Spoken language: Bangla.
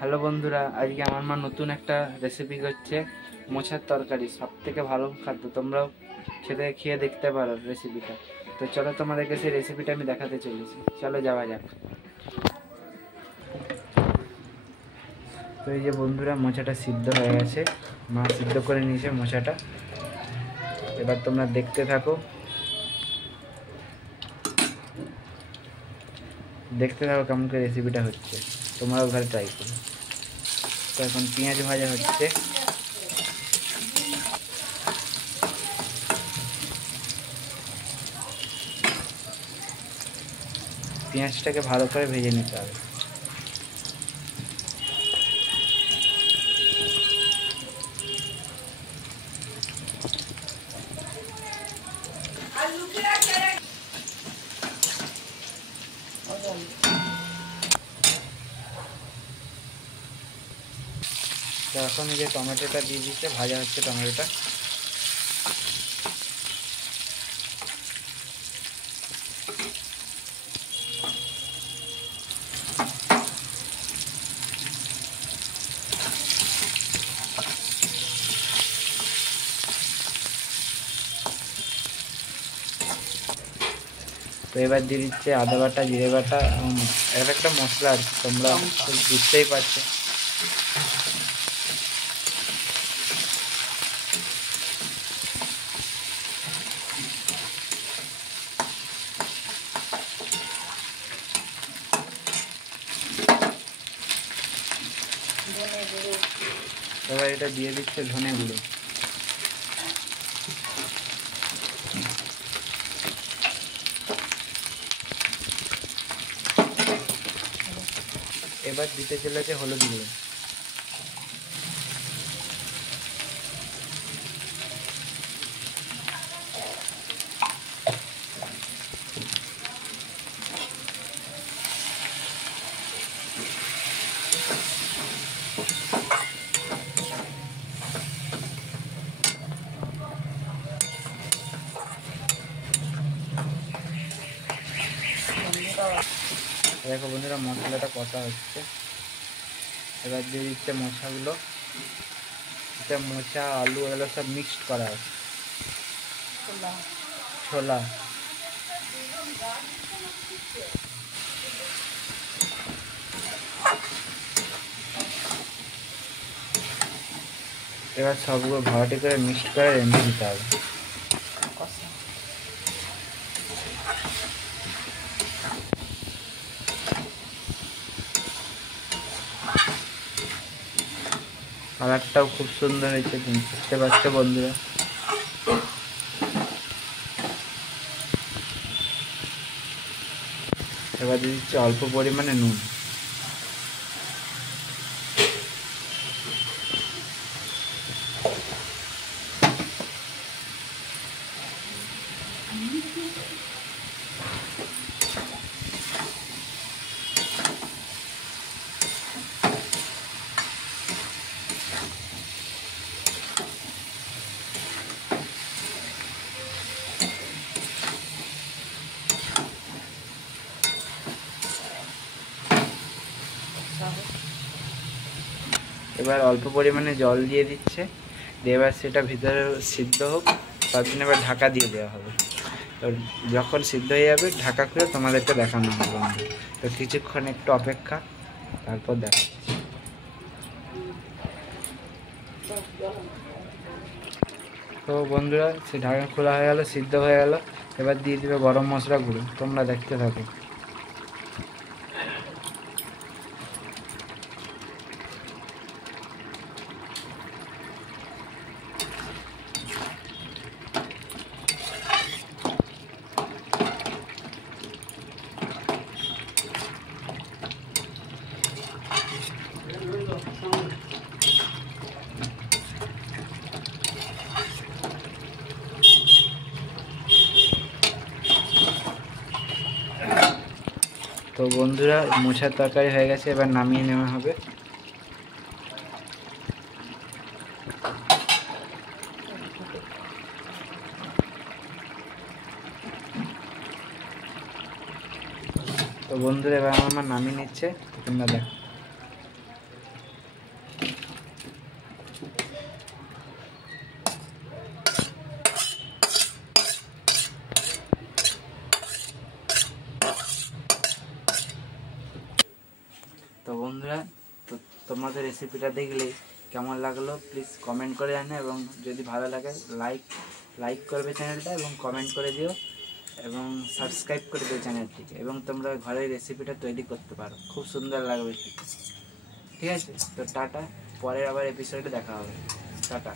হ্যালো বন্ধুরা, আজকে আমার মা নতুন একটা রেসিপি করছে মোচার তরকারি। সব থেকে ভালো খাদ্য, তোমরাও খেয়ে দেখতে পারো রেসিপিটা। তো চলো তোমাদেরকে সেই রেসিপিটা আমি দেখাতে চলেছি, চলো যাওয়া যাক। তো এই যে বন্ধুরা, মোচাটা সিদ্ধ হয়ে গেছে, মা সিদ্ধ করে নিয়েছে মোচাটা। এবার তোমরা দেখতে থাকো, কেমন করে রেসিপিটা হচ্ছে, তোমরাও ঘরে ট্রাই করো। তো এখন পেঁয়াজ ভাজা হচ্ছে। পেঁয়াজটাকে ভালো করে ভেজে নিতে হবে। তো এখন এই যে টমেটোটা দিয়ে দিচ্ছে, ভাজা হচ্ছে টমেটোটা। তো এবার দিয়ে দিচ্ছে আদা বাটা, জিরে বাটা, একটা মশলা আর কি, তোমরা বুঝতেই পারছো। এবার এটা দিয়ে দিচ্ছে ধনে গুঁড়ো। এবার দিতে চলেছে হলুদ গুঁড়ো। দেখো বন্ধুরা, মশলাটা কষা হচ্ছে। এবার দিয়ে দিচ্ছে মোচাগুলো। এটা মোচা, আলু এগুলো সব মিক্সড করা আছে। ছোলা। এবার সবগুলো ভাড়াটি করে মিক্সড করে রেঁধে দিতে হবে। কালারটাও খুব সুন্দর হয়েছে, তুমি বুঝতে পারছো বন্ধুরা। এবার দিয়ে দিচ্ছে অল্প পরিমাণে নুন। এবার অল্প পরিমাণে জল দিয়ে দিচ্ছে, দিয়ে এবার সেটা ভিতরে সিদ্ধ হোক, তার জন্য এবার ঢাকা দিয়ে দেওয়া হবে। তো যখন সিদ্ধ হয়ে যাবে ঢাকা খুলে তোমাদেরকে দেখানো হবে বন্ধু। তো কিছুক্ষণ একটু অপেক্ষা, তারপর দেখা। তো বন্ধুরা, সে ঢাকা খোলা হয়ে গেল, সিদ্ধ হয়ে গেল। এবার দিয়ে দেবে গরম মশলা গুঁড়ো, তোমরা দেখতে থাকো। তো বন্ধুরা, মোচার তরকারি হয়ে গেছে, এবার নামিয়ে নেওয়া হবে। তো বন্ধুরা, এবার আমার মা নামিয়ে নিচ্ছে, তোমরা দেখো। তোমাদের রেসিপিটা দেখলে কেমন লাগলো প্লিজ কমেন্ট করে জানো, এবং যদি ভালো লাগে লাইক করবে চ্যানেলটা এবং কমেন্ট করে দিও এবং সাবস্ক্রাইব করে দিও চ্যানেলটিকে, এবং তোমরা ঘরে রেসিপিটা তৈরি করতে পারো, খুব সুন্দর লাগবে খেতে। ঠিক আছে, তো টাটা, পরের আবার এপিসোডে দেখা হবে, টাটা।